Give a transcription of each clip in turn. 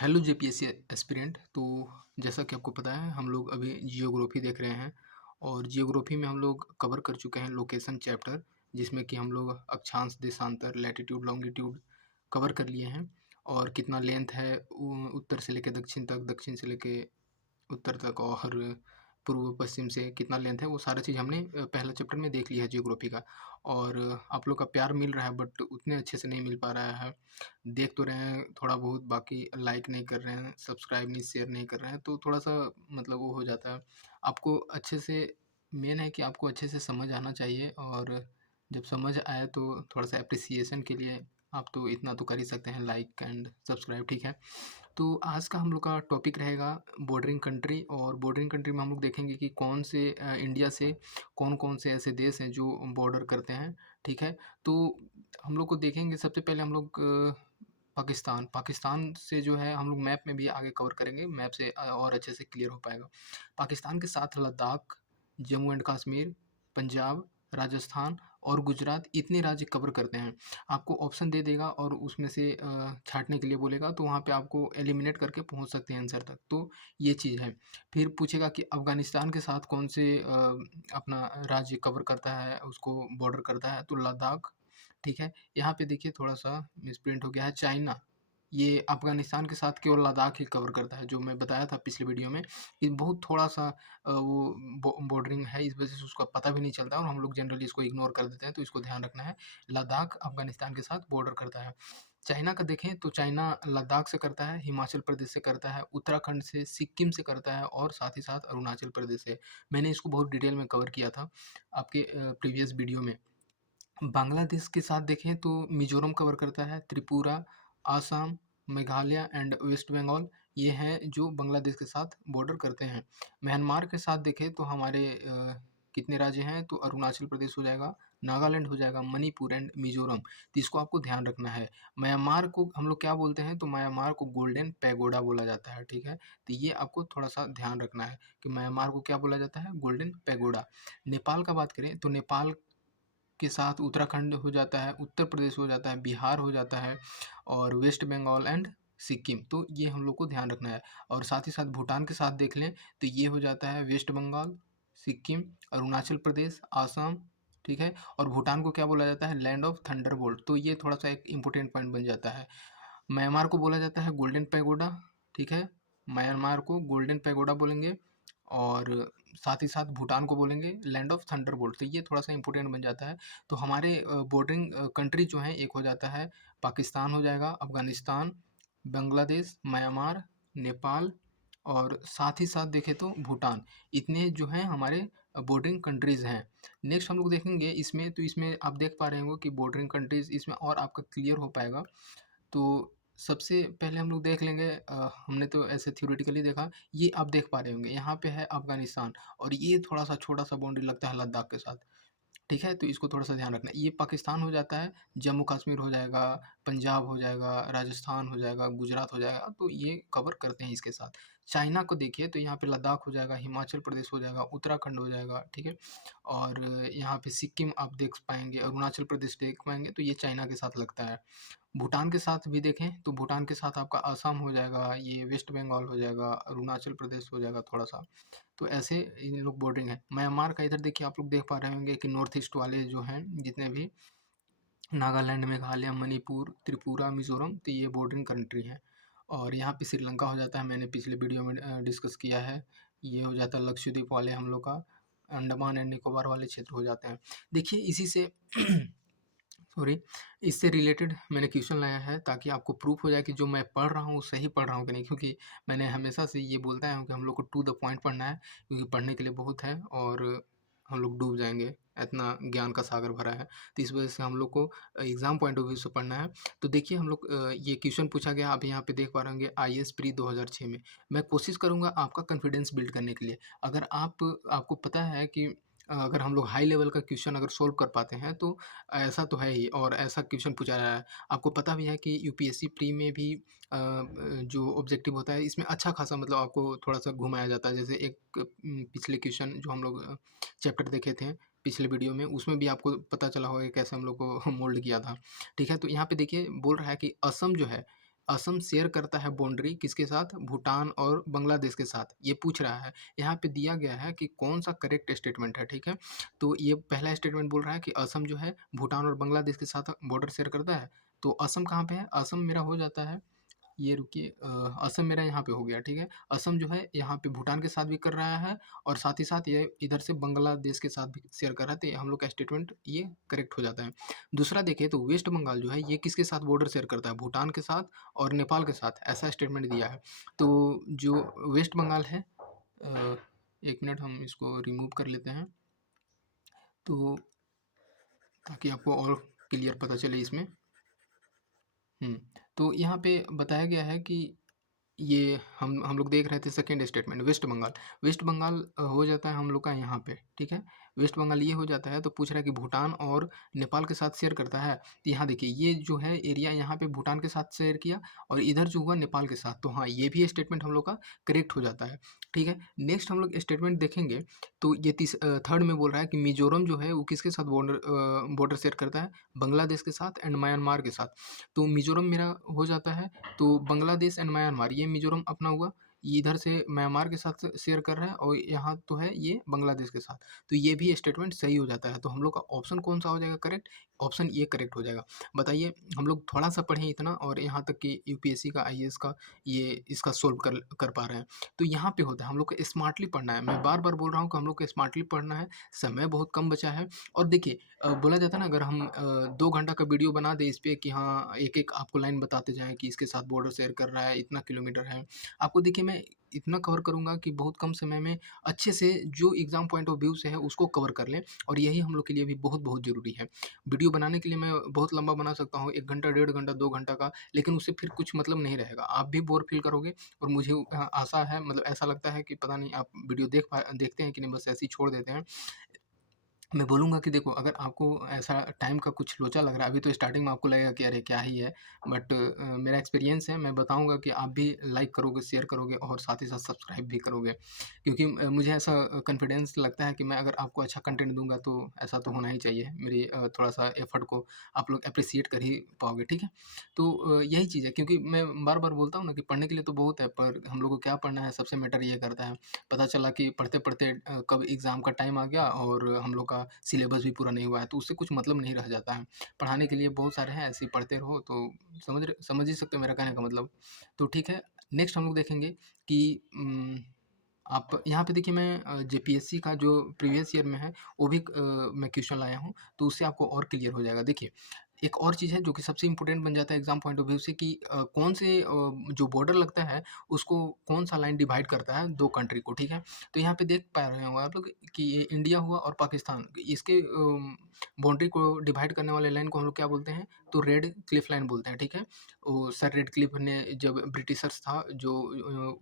Hello JPSC aspirant. तो जैसा कि आपको पता है हम लोग अभी जियोग्राफी देख रहे हैं और जियोग्राफी में हम लोग कवर कर चुके हैं लोकेशन चैप्टर, जिसमें कि हम लोग अक्षांश देशांतर लैटिट्यूड लॉन्गिट्यूड कवर कर लिए हैं। और कितना लेंथ है उत्तर से लेकर दक्षिण तक, दक्षिण से लेके उत्तर तक, और पूर्व पश्चिम से कितना लेंथ है, वो सारा चीज़ हमने पहला चैप्टर में देख लिया है जियोग्राफी का। और आप लोग का प्यार मिल रहा है बट उतने अच्छे से नहीं मिल पा रहा है। देख तो रहे हैं थोड़ा बहुत, बाकी लाइक नहीं कर रहे हैं, सब्सक्राइब नहीं, शेयर नहीं कर रहे हैं, तो थोड़ा-सा मतलब वो हो जाता है। आपको अच्छे से, मेन है कि आपको अच्छे से समझ आना चाहिए, और जब समझ आए तो थोड़ा-सा एप्रिसिएशन के लिए आप तो इतना तो कर ही सकते हैं, लाइक एंड सब्सक्राइब, ठीक है? तो आज का हम लोग का टॉपिक रहेगा बॉर्डरिंग कंट्री। और बॉर्डरिंग कंट्री में हम लोग देखेंगे कि कौन से इंडिया से कौन-कौन से ऐसे देश हैं जो बॉर्डर करते हैं, ठीक है? तो हम लोग को देखेंगे, सबसे पहले हम लोग पाकिस्तान से जो है हम लोग मैप में भी आगे कवर करेंगे, मैप से और अच्छे से क्लियर हो पाएगा। पाकिस्तान के साथ लद्दाख, जम्मू एंड कश्मीर, पंजाब, राजस्थान और गुजरात इतने राज्य कवर करते हैं। आपको ऑप्शन दे देगा और उसमें से छाँटने के लिए बोलेगा, तो वहाँ पे आपको एलिमिनेट करके पहुँच सकते हैं आंसर तक, तो ये चीज़ है। फिर पूछेगा कि अफ़गानिस्तान के साथ कौन से अपना राज्य कवर करता है, उसको बॉर्डर करता है, तो लद्दाख, ठीक है? यहाँ पे देखिए थोड़ा-सा मिसप्रिंट हो गया है, चाइना, ये अफ़गानिस्तान के साथ केवल लद्दाख ही कवर करता है, जो मैं बताया था पिछले वीडियो में। ये बहुत थोड़ा-सा वो बॉर्डरिंग है, इस वजह से उसका पता भी नहीं चलता है और हम लोग जनरली इसको इग्नोर कर देते हैं, तो इसको ध्यान रखना है। लद्दाख अफ़गानिस्तान के साथ बॉर्डर करता है। चाइना का देखें तो चाइना लद्दाख से करता है, हिमाचल प्रदेश से करता है, उत्तराखंड से, सिक्किम से करता है और साथ ही साथ अरुणाचल प्रदेश से। मैंने इसको बहुत डिटेल में कवर किया था आपके प्रीवियस वीडियो में। बांग्लादेश के साथ देखें तो मिज़ोरम कवर करता है, त्रिपुरा, असम, मेघालय एंड वेस्ट बंगाल, ये हैं जो बांग्लादेश के साथ बॉर्डर करते हैं। म्यांमार के साथ देखें तो हमारे कितने राज्य हैं, तो अरुणाचल प्रदेश हो जाएगा, नागालैंड हो जाएगा, मणिपुर एंड मिज़ोरम, तो इसको आपको ध्यान रखना है। म्यांमार को हम लोग क्या बोलते हैं, तो म्यांमार को गोल्डन पैगोडा बोला जाता है, ठीक है? तो ये आपको थोड़ा-सा ध्यान रखना है कि म्यांमार को क्या बोला जाता है, गोल्डन पैगोडा। नेपाल का बात करें तो नेपाल के साथ उत्तराखंड हो जाता है, उत्तर प्रदेश हो जाता है, बिहार हो जाता है और वेस्ट बंगाल एंड सिक्किम, तो ये हम लोग को ध्यान रखना है। और साथ ही साथ भूटान के साथ देख लें तो ये हो जाता है वेस्ट बंगाल, सिक्किम, अरुणाचल प्रदेश, असम, ठीक है? और भूटान को क्या बोला जाता है, लैंड ऑफ थंडरबोल्ट, तो ये थोड़ा-सा एक इम्पोर्टेंट पॉइंट बन जाता है। म्यांमार को बोला जाता है गोल्डन पैगोडा, ठीक है? म्यांमार को गोल्डन पैगोडा बोलेंगे और साथ ही साथ भूटान को बोलेंगे लैंड ऑफ थंडरबोल्ट, तो ये थोड़ा-सा इम्पोर्टेंट बन जाता है। तो हमारे बॉर्डरिंग कंट्री जो हैं, एक हो जाता है पाकिस्तान हो जाएगा, अफ़गानिस्तान, बांग्लादेश, म्यांमार, नेपाल और साथ ही साथ देखें तो भूटान, इतने जो हैं हमारे बॉर्डरिंग कंट्रीज़ हैं। नेक्स्ट हम लोग देखेंगे इसमें, तो इसमें आप देख पा रहे होंगे कि बॉर्डरिंग कंट्रीज़ इसमें और आपका क्लियर हो पाएगा। तो सबसे पहले हम लोग देख लेंगे, हमने तो ऐसे थ्योरेटिकली देखा, ये आप देख पा रहे होंगे, यहाँ पे है अफ़गानिस्तान और ये थोड़ा-सा छोटा-सा बाउंड्री लगता है लद्दाख के साथ। ठीक है? तो इसको थोड़ा-सा ध्यान रखना है। ये पाकिस्तान हो जाता है, जम्मू-कश्मीर हो जाएगा, पंजाब हो जाएगा, राजस्थान हो जाएगा, गुजरात हो जाएगा, तो ये कवर करते हैं इसके साथ। चाइना को देखिए तो यहाँ पे लद्दाख हो जाएगा, हिमाचल प्रदेश हो जाएगा, उत्तराखंड हो जाएगा, ठीक है? और यहाँ पे सिक्किम आप देख पाएँगे, अरुणाचल प्रदेश देख पाएँगे, तो ये चाइना के साथ लगता है। भूटान के साथ भी देखें तो भूटान के साथ आपका असम हो जाएगा, ये वेस्ट बंगाल हो जाएगा, अरुणाचल प्रदेश हो जाएगा थोड़ा-सा। तो ऐसे इन लोग बॉर्डरिंग है। म्यांमार का इधर देखिए आप लोग देख पा रहे होंगे कि नॉर्थ ईस्ट वाले जो हैं जितने भी नागालैंड, मेघालय, मणिपुर, त्रिपुरा, मिज़ोरम, तो ये बॉर्डरिंग कंट्री हैं। और यहाँ पे श्रीलंका हो जाता है, मैंने पिछले वीडियो में डिस्कस किया है। ये हो जाता है लक्षद्वीप वाले हम लोग का, अंडमान एंड निकोबार वाले क्षेत्र हो जाते हैं। देखिए इसी से सॉरी, इससे रिलेटेड मैंने क्वेश्चन लाया है ताकि आपको प्रूफ हो जाए कि जो मैं पढ़ रहा हूँ सही पढ़ रहा हूँ कि नहीं, क्योंकि मैंने हमेशा से ये बोलता आया हूँ कि हम लोग को टू द पॉइंट पढ़ना है, क्योंकि पढ़ने के लिए बहुत है और हम लोग डूब जाएंगे, इतना ज्ञान का सागर भरा है। तो इस वजह से हम लोग को एग्जाम पॉइंट ऑफ व्यू से पढ़ना है। तो देखिए हम लोग ये क्वेश्चन पूछा गया, आप यहाँ पे देख पा रहे होंगे, IAS प्री 2006 में। मैं कोशिश करूँगा आपका कॉन्फिडेंस बिल्ड करने के लिए। अगर आपको पता है कि अगर हम लोग हाई लेवल का क्वेश्चन अगर सोल्व कर पाते हैं तो ऐसा तो है ही, और ऐसा क्वेश्चन पूछा रहा है। आपको पता भी है कि यूपीएससी प्री में भी जो ऑब्जेक्टिव होता है इसमें अच्छा खासा मतलब आपको थोड़ा-सा घुमाया जाता है। जैसे एक पिछले क्वेश्चन जो हम लोग चैप्टर देखे थे पिछले वीडियो में, उसमें भी आपको पता चला होगा कि कैसे हम लोग को मोल्ड किया था। ठीक है? तो यहाँ पे देखिए बोल रहा है कि असम जो है, असम शेयर करता है बाउंड्री किसके साथ? भूटान और बांग्लादेश के साथ। ये पूछ रहा है। यहाँ पे दिया गया है कि कौन-सा करेक्ट स्टेटमेंट है, ठीक है? तो ये पहला स्टेटमेंट बोल रहा है कि असम जो है भूटान और बांग्लादेश के साथ बॉर्डर शेयर करता है। तो असम कहाँ पे है? असम मेरा हो जाता है, ये रुकिए, असम मेरा यहाँ पे हो गया, ठीक है? असम जो है यहाँ पे भूटान के साथ भी कर रहा है और साथ ही साथ ये इधर से बांग्लादेश के साथ भी शेयर कर रहा है, तो ये हम लोग का स्टेटमेंट ये करेक्ट हो जाता है। दूसरा देखिए तो वेस्ट बंगाल जो है ये किसके साथ बॉर्डर शेयर करता है? भूटान के साथ और नेपाल के साथ, ऐसा स्टेटमेंट दिया है। तो जो वेस्ट बंगाल है, 1 मिनट हम इसको रिमूव कर लेते हैं, तो ताकि आपको और क्लियर पता चले इसमें। तो यहाँ पे बताया गया है कि ये हम लोग देख रहे थे second statement West Bengal. West Bengal हो जाता है हम लोग का यहाँ पे, ठीक है? वेस्ट बंगाल ये हो जाता है, तो पूछ रहा है कि भूटान और नेपाल के साथ शेयर करता है। तो यहाँ देखिए ये जो है एरिया यहाँ पे भूटान के साथ शेयर किया और इधर जो हुआ नेपाल के साथ, तो हाँ, ये भी स्टेटमेंट हम लोग का करेक्ट हो जाता है, ठीक है? नेक्स्ट हम लोग स्टेटमेंट देखेंगे तो ये थर्ड में बोल रहा है कि मिज़ोरम जो है वो किसके साथ बॉर्डर शेयर करता है? बांग्लादेश के साथ एंड म्यांमार के साथ। तो मिज़ोरम मेरा हो जाता है, तो बांग्लादेश एंड म्यांमार, ये मिज़ोरम अपना हुआ, ये इधर से म्यांमार के साथ शेयर कर रहा है और यहाँ तो है ये बांग्लादेश के साथ। तो ये भी स्टेटमेंट सही हो जाता है। तो हम लोग का ऑप्शन कौन-सा हो जाएगा करेक्ट? ऑप्शन ए करेक्ट हो जाएगा। बताइए, हम लोग थोड़ा-सा पढ़े इतना और यहाँ तक कि यूपीएससी का, आईएएस का ये इसका सोल्व कर कर पा रहे हैं। तो यहाँ पे होता है हम लोग को स्मार्टली पढ़ना है। मैं बार-बार बोल रहा हूँ कि हम लोग को स्मार्टली पढ़ना है, समय बहुत कम बचा है। और देखिए, बोला जाता है ना, अगर हम 2 घंटा का वीडियो बना दें इस पे कि हाँ, एक-एक आपको लाइन बताते जाएँ कि इसके साथ बॉर्डर शेयर कर रहा है, इतना किलोमीटर है। आपको देखिए मैं इतना कवर करूँगा कि बहुत कम समय में अच्छे से जो एग्ज़ाम पॉइंट ऑफ व्यू से है उसको कवर कर लें, और यही हम लोग के लिए भी बहुत-बहुत ज़रूरी है। वीडियो बनाने के लिए मैं बहुत लंबा बना सकता हूँ, 1 घंटा, डेढ़ घंटा, 2 घंटा का, लेकिन उससे फिर कुछ मतलब नहीं रहेगा। आप भी बोर फ़ील करोगे और मुझे आशा है, मतलब ऐसा लगता है कि पता नहीं आप वीडियो देखते हैं कि नहीं, बस ऐसे ही छोड़ देते हैं। मैं बोलूँगा कि देखो, अगर आपको ऐसा टाइम का कुछ लोचा लग रहा है, अभी तो स्टार्टिंग में आपको लगेगा कि अरे क्या ही है, बट मेरा एक्सपीरियंस है, मैं बताऊँगा कि आप भी लाइक करोगे, शेयर करोगे और साथ ही साथ सब्सक्राइब भी करोगे। क्योंकि मुझे ऐसा कॉन्फिडेंस लगता है कि मैं अगर आपको अच्छा कंटेंट दूँगा तो ऐसा तो होना ही चाहिए। मेरी थोड़ा-सा एफर्ट को आप लोग एप्रिशिएट कर ही पाओगे, ठीक है? तो यही चीज़ है, क्योंकि मैं बार-बार बोलता हूँ ना कि पढ़ने के लिए तो बहुत है, पर हम लोग को क्या पढ़ना है सबसे मैटर ये करता है। पता चला कि पढ़ते-पढ़ते कब एग्ज़ाम का टाइम आ गया और हम लोग का सिलेबस भी पूरा नहीं हुआ है, तो उससे कुछ मतलब नहीं रह जाता है। पढ़ाने के लिए बहुत सारे हैं, ऐसे ही पढ़ते रहो, तो समझ ही सकते हो मेरा कहने का मतलब। तो ठीक है, नेक्स्ट हम लोग देखेंगे कि आप यहाँ पे देखिए, मैं जेपीएससी का जो प्रीवियस ईयर में है वो भी मैं क्वेश्चन लाया हूँ, तो उससे आपको और क्लियर हो जाएगा। देखिए, एक और चीज़ है जो कि सबसे इम्पोर्टेंट बन जाता है एग्ज़ाम पॉइंट ऑफ व्यू से, कि कौन से जो बॉर्डर लगता है उसको कौन-सा लाइन डिवाइड करता है 2 कंट्री को, ठीक है? तो यहाँ पे देख पा रहे होंगे आप लोग कि ये इंडिया हुआ और पाकिस्तान, इसके बाउंड्री को डिवाइड करने वाले लाइन को हम लोग क्या बोलते हैं? तो रेड क्लिफ लाइन बोलते हैं, ठीक है? वो सर रेड क्लिफ ने, जब ब्रिटिशर्स था जो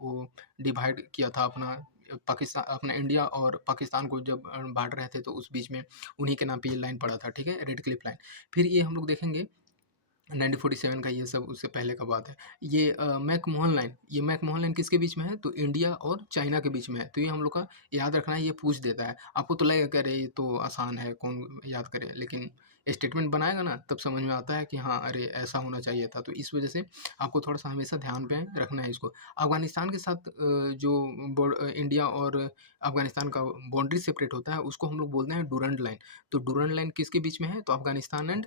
वो डिवाइड किया था अपना अपना इंडिया और पाकिस्तान को जब बाँट रहे थे, तो उस बीच में उन्हीं के नाम पे ये लाइन पड़ा था, ठीक है? Red Cliff line. फिर ये हम लोग देखेंगे 1947 का, ये सब उससे पहले का बात है। ये मैकमोहन लाइन, ये मैकमोहन लाइन किसके बीच में है? तो इंडिया और चाइना के बीच में है। तो ये हम लोग का याद रखना है, ये पूछ देता है। आपको तो लगेगा कि अरे ये तो आसान है, कौन याद करे? लेकिन स्टेटमेंट बनाएगा ना, तब समझ में आता है कि हाँ, अरे ऐसा होना चाहिए था। तो इस वजह से आपको थोड़ा-सा हमेशा ध्यान पे रखना है इसको। अफ़गानिस्तान के साथ जो इंडिया और अफ़गानिस्तान का बाउंड्री सेपरेट होता है, उसको हम लोग बोलते हैं डूरंड लाइन। तो डूरंड लाइन किसके बीच में है? तो अफ़गानिस्तान एंड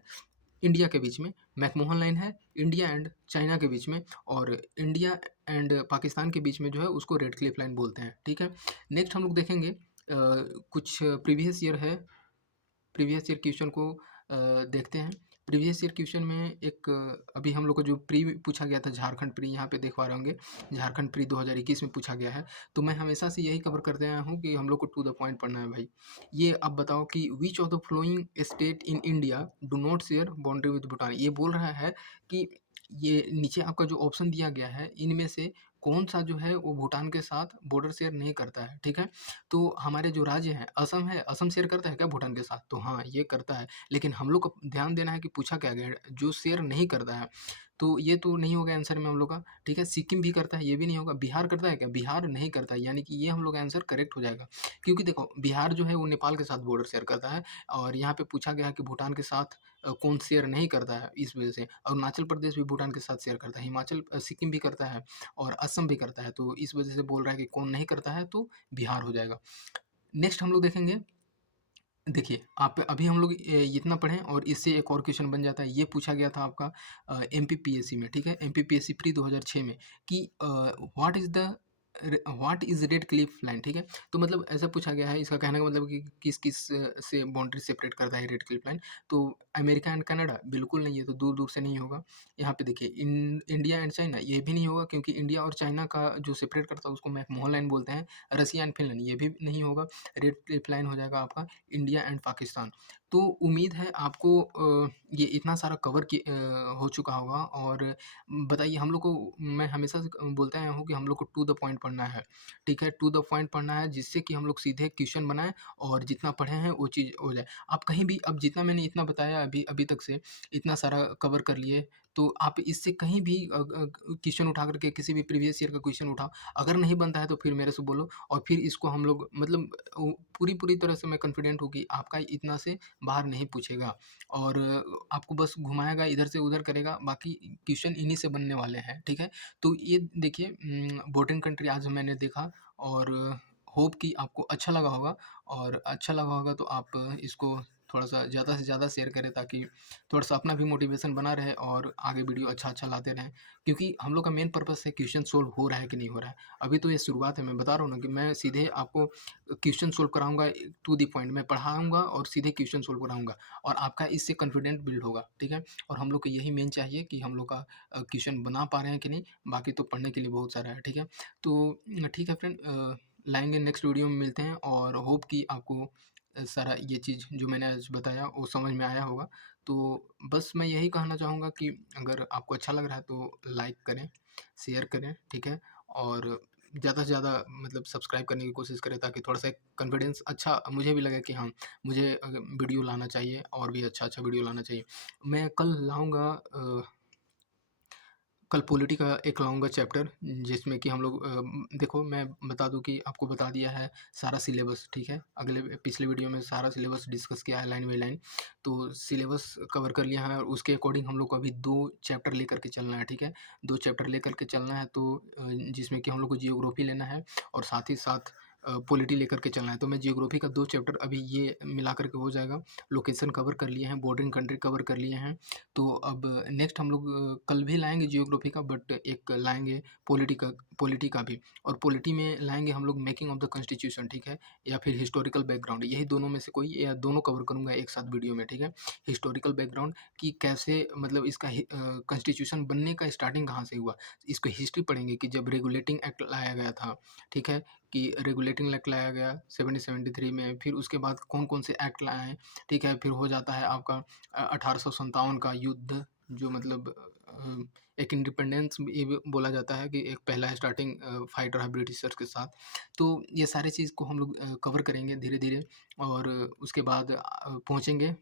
इंडिया के बीच में। मैकमोहन लाइन है इंडिया एंड चाइना के बीच में, और इंडिया एंड पाकिस्तान के बीच में जो है उसको रेड क्लिफ लाइन बोलते हैं, ठीक है? नेक्स्ट हम लोग देखेंगे कुछ प्रीवियस ईयर क्वेश्चन को देखते हैं। प्रीवियस ईयर क्वेश्चन में एक अभी हम लोग को जो प्री पूछा गया था, झारखंड प्री, यहाँ पे देख पा रहे होंगे, झारखंड प्री 2021 में पूछा गया है। तो मैं हमेशा से यही कवर करते आया हूँ कि हम लोग को टू द पॉइंट पढ़ना है भाई। ये अब बताओ कि which of the following state in India do not share boundary with Bhutan? ये बोल रहा है कि ये नीचे आपका जो ऑप्शन दिया गया है, इनमें से कौन-सा जो है वो भूटान के साथ बॉर्डर शेयर नहीं करता है, ठीक है? तो हमारे जो राज्य हैं, असम है, असम शेयर करता है क्या भूटान के साथ? तो हाँ, ये करता है। लेकिन हम लोग को ध्यान देना है कि पूछा क्या गया है, जो शेयर नहीं करता है। तो ये तो नहीं होगा आंसर में हम लोग का, ठीक है? सिक्किम भी करता है, ये भी नहीं होगा। बिहार करता है क्या? बिहार नहीं करता है, यानी कि ये हम लोग का आंसर करेक्ट हो जाएगा। क्योंकि देखो, बिहार जो है वो नेपाल के साथ बॉर्डर शेयर करता है, और यहाँ पे पूछा गया है कि भूटान के साथ कौन शेयर नहीं करता है इस वजह से। अरुणाचल प्रदेश भी भूटान के साथ शेयर करता है, सिक्किम भी करता है और असम भी करता है, तो इस वजह से बोल रहा है कि कौन नहीं करता है तो बिहार हो जाएगा। नेक्स्ट हम लोग देखेंगे, देखिए आप अभी हम लोग इतना पढ़ें और इससे एक और क्वेश्चन बन जाता है। ये पूछा गया था आपका एमपीपीएससी में, ठीक है, एमपीपीएससी प्री 2006 में कि what is red Cliff line, ठीक है। तो मतलब ऐसा पूछा गया है, इसका कहने का मतलब कि किस किस से बाउंड्री सेपरेट करता है रेड क्लिफ लाइन। तो अमेरिका एंड कनाडा बिल्कुल नहीं है, तो दूर दूर से नहीं होगा। यहाँ पे देखिए इंडिया एंड चाइना, ये भी नहीं होगा क्योंकि इंडिया और चाइना का जो सेपरेट करता है उसको मैकमोहन लाइन बोलते हैं। रसिया एंड फिनलैंड, ये भी नहीं होगा। रेड क्लिफ लाइन हो जाएगा आपका इंडिया एंड पाकिस्तान। तो उम्मीद है आपको ये इतना सारा हो चुका होगा। और बताइए, हम लोग को मैं हमेशा से बोलता आया हूँ कि हम लोग को टू द पॉइंट पढ़ना है, ठीक है, टू द पॉइंट पढ़ना है, जिससे कि हम लोग सीधे क्वेश्चन बनाएँ और जितना पढ़े हैं वो चीज़ हो जाए। आप कहीं भी, अब जितना मैंने इतना बताया अभी अभी तक से, इतना सारा कवर कर लिए, तो आप इससे कहीं भी क्वेश्चन उठा करके किसी भी प्रीवियस ईयर का क्वेश्चन उठाओ, अगर नहीं बनता है तो फिर मेरे से बोलो और फिर इसको हम लोग मतलब पूरी पूरी तरह से मैं कॉन्फिडेंट हूँ कि आपका इतना से बाहर नहीं पूछेगा और आपको बस घुमाएगा, इधर से उधर करेगा, बाकी क्वेश्चन इन्हीं से बनने वाले हैं, ठीक है। तो ये देखिए बोर्डिंग कंट्री आज मैंने देखा और होप कि आपको अच्छा लगा होगा। और अच्छा लगा होगा तो आप इसको थोड़ा सा ज़्यादा से ज़्यादा शेयर करें, ताकि थोड़ा सा अपना भी मोटिवेशन बना रहे और आगे वीडियो अच्छा अच्छा लाते रहें। क्योंकि हम लोग का मेन पर्पस है क्वेश्चन सोल्व हो रहा है कि नहीं हो रहा है। अभी तो ये शुरुआत है, मैं बता रहा हूँ ना कि मैं सीधे आपको क्वेश्चन सोल्व कराऊंगा, टू द पॉइंट मैं पढ़ाऊंगा और सीधे क्वेश्चन सोल्व कराऊंगा और आपका इससे कॉन्फिडेंट बिल्ड होगा, ठीक है। और हम लोग को यही मेन चाहिए कि हम लोग का क्वेश्चन बना पा रहे हैं कि नहीं, बाकी तो पढ़ने के लिए बहुत सारा है, ठीक है। तो ठीक है फ्रेंड, लाएंगे नेक्स्ट वीडियो में मिलते हैं और होप कि आपको सारा ये चीज़ जो मैंने आज बताया वो समझ में आया होगा। तो बस मैं यही कहना चाहूँगा कि अगर आपको अच्छा लग रहा है तो लाइक करें, शेयर करें, ठीक है। और ज़्यादा से ज़्यादा मतलब सब्सक्राइब करने की कोशिश करें, ताकि थोड़ा सा कॉन्फिडेंस अच्छा मुझे भी लगे कि हाँ, मुझे वीडियो लाना चाहिए और भी अच्छा अच्छा वीडियो लाना चाहिए। मैं कल लाऊँगा कल पॉलिटी का एक लाऊँगा चैप्टर, जिसमें कि हम लोग देखो मैं बता दूँ कि आपको बता दिया है सारा सिलेबस, ठीक है। पिछले वीडियो में सारा सिलेबस डिस्कस किया है लाइन बाई लाइन, तो सिलेबस कवर कर लिया है और उसके अकॉर्डिंग हम लोग को अभी 2 चैप्टर लेकर के चलना है, ठीक है। 2 चैप्टर लेकर के चलना है, तो जिसमें कि हम लोग को जियोग्राफी लेना है और साथ ही साथ पॉलिटी लेकर के चलना है। तो मैं जियोग्राफी का 2 चैप्टर अभी ये मिला कर के हो जाएगा। लोकेशन कवर कर लिए हैं, बॉर्डरिंग कंट्री कवर कर लिए हैं। तो अब नेक्स्ट हम लोग कल भी लाएँगे जियोग्राफी का, बट एक लाएँगे पॉलिटी का भी। और पॉलिटी में लाएँगे हम लोग मेकिंग ऑफ द कॉन्स्टिट्यूशन, ठीक है, या फिर हिस्टोरिकल बैकग्राउंड, यही दोनों में से कोई या दोनों कवर करूँगा एक साथ वीडियो में, ठीक है। हिस्टोरिकल बैकग्राउंड कि कैसे मतलब इसका कॉन्स्टिट्यूशन बनने का स्टार्टिंग कहाँ से हुआ। इसको हिस्ट्री पढ़ेंगे कि जब रेगुलेटिंग एक्ट लाया गया था, ठीक है, कि रेगुलेटिंग एक्ट लाया गया 1773 में, फिर उसके बाद कौन-कौन से एक्ट लाए हैं, ठीक है। फिर हो जाता है आपका 1857 का युद्ध, जो मतलब एक इंडिपेंडेंस ये भी बोला जाता है कि एक पहला स्टार्टिंग फाइट रहा ब्रिटिशर्स के साथ। तो ये सारी चीज़ को हम लोग कवर करेंगे धीरे-धीरे और उसके बाद पहुँचेंगे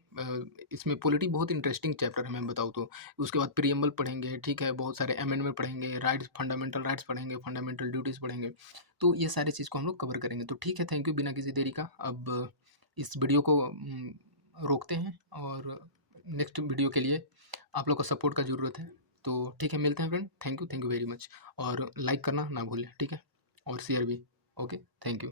इसमें पॉलिटी बहुत इंटरेस्टिंग चैप्टर है मैं बताऊँ तो। उसके बाद प्रिएम्बल पढ़ेंगे, ठीक है, बहुत सारे अमेंडमेंट पढ़ेंगे, फंडामेंटल राइट्स पढ़ेंगे, फंडामेंटल ड्यूटीज़ पढ़ेंगे। तो ये सारी चीज़ को हम लोग कवर करेंगे। तो ठीक है, थैंक यू बिना किसी देरी का। अब इस वीडियो को रोकते हैं और नेक्स्ट वीडियो के लिए आप लोग का सपोर्ट का ज़रूरत है। तो ठीक है, मिलते हैं friend. Thank you very much. और लाइक करना ना भूलें, ठीक है, और शेयर भी। Okay, thank you.